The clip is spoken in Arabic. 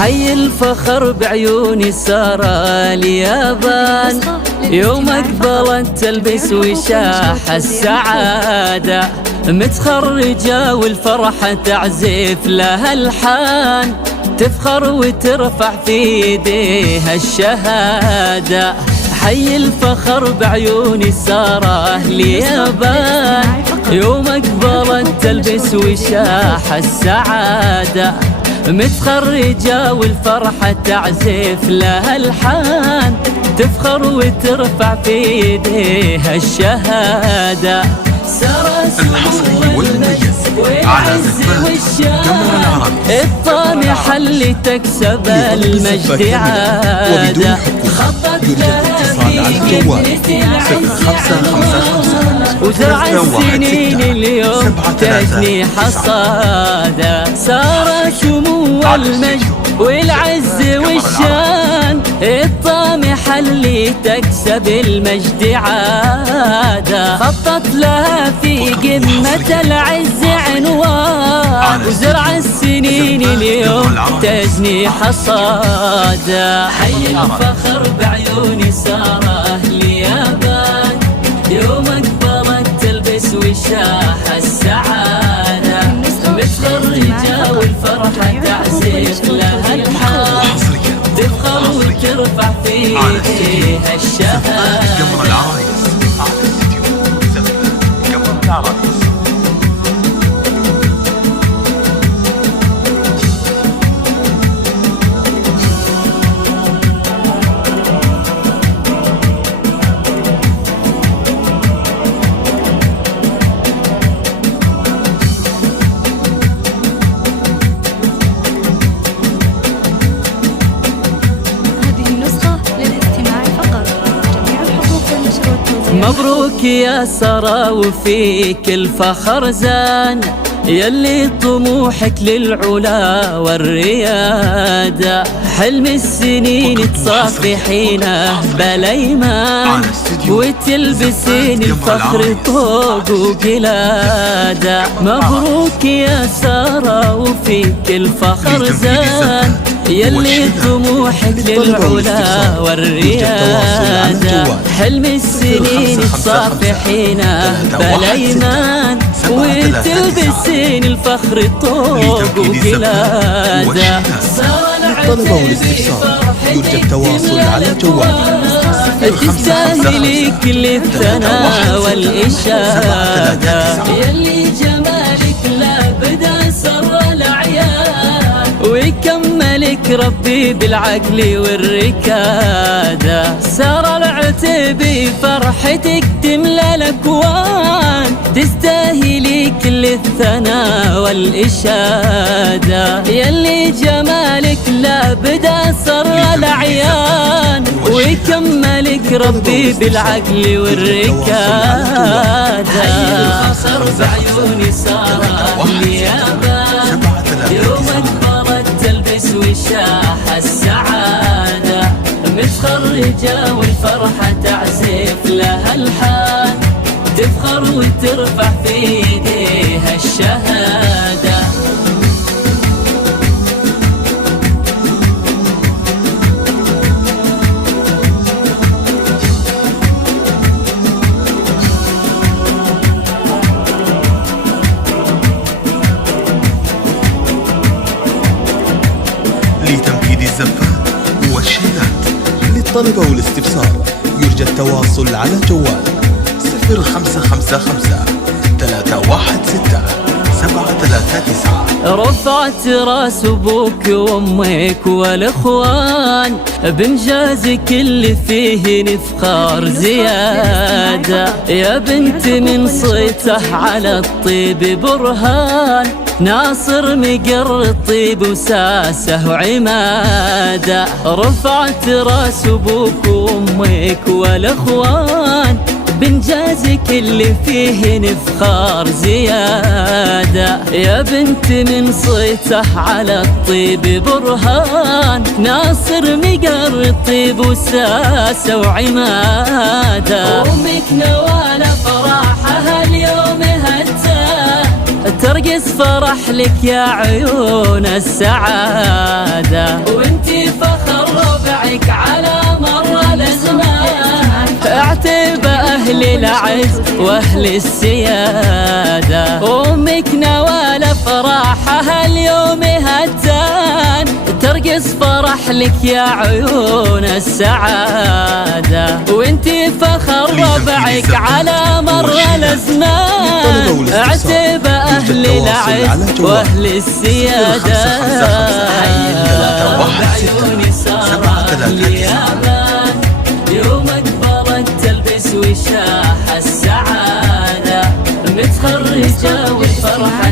حي الفخر بعيوني سار اليابان، يوم اقبلت تلبس وشاح السعادة، متخرجة والفرحة تعزف لها الحان، تفخر وترفع في ايديها الشهادة. حي الفخر بعيوني سارة اليابان، يوم اقبلت تلبس وشاح السعادة، متخرجة والفرحة تعزف لها الحان، تفخر وترفع في ايديها الشهادة. سارة الحصري والمميز على زفات الطامحة اللي تكسب المجد عادة، خطت لها في جنة وزرع السنين اليوم تجني حصادة. سارة شمو المجد والعز والشان، الطامحة اللي تكسب المجد عادة، خطت لها في قمة العز عنوان، وزرع السنين اليوم تجني حصادة. حي الفخر بعيوني سارة اليابان، يوم اقبلت تلبس وشاح السعادة، متخرجة والفرحة تعزف لها الحان، تفخر وترفع في ايديها الشهادة. قمر العرايس على استديو زفات قمر العرايس. مبروك يا سارة وفيك الفخر زان، يلي طموحك للعلا والريادة، حلم السنين تصافحينه بالايمان، وتلبسين الفخر طوق وقلادة. مبروك يا سارة وفيك الفخر زان، يلي طموحك للعلا والريادة، حلم السنين تصافحينه بالايمان، وتلبسين الفخر طوق وقلادة. للطلبة والاستفسار يرجى التواصل على جوال تستاهلي كل الثناء والإشادة، يلي جمالك لا بدا سر الأعيان، ويكملك ربي بالعقل والركادة. سارة العتيبي فرحتك تملى الأكوان، تستاهلي كل الثناء والإشادة، يلي جمالك لا بدا سر الأعيان، ويكملك ربي بالعقل والركادة. الخصر بعيوني سارة اليابان، يوم اقبلت تلبس وشاح السعادة، متخرجة والفرحة تعزف لها الحان، تفخر وترفع في ايديها الشهادة. لتنفيذ الزفات والشيلات. للطلبة والاستفسار يرجى التواصل على جوال 0555 316 739. رفعت راس ابوك وامك والاخوان، بانجازك اللي فيه نفخر زيادة، يا بنت من صيته على الطيب برهان، ناصر مقر الطيب وساسه وعمادة. رفعت راس ابوك وامك والاخوان، بانجازك اللي فيه نفخار زيادة، يا بنت من صيته على الطيب برهان، ناصر مقر الطيب وساسه وعمادة. أمك نوال فرحها اليوم هتاه، ترقى ترقص فرح لك يا عيون السعادة، وانتي فخر ربعك على مر الازمان. اعتب اهل العز واهل السيادة، امك نوال افراحها اليوم هتان. ترقص فرح لك يا عيون السعادة، وانتي فخر ربعك على مر الازمان. اعتب اهل العز واهل السيادة، بعيوني صار اليامان. يوم اقبلت تلبس وشاح السعادة، متخرجة والفرحة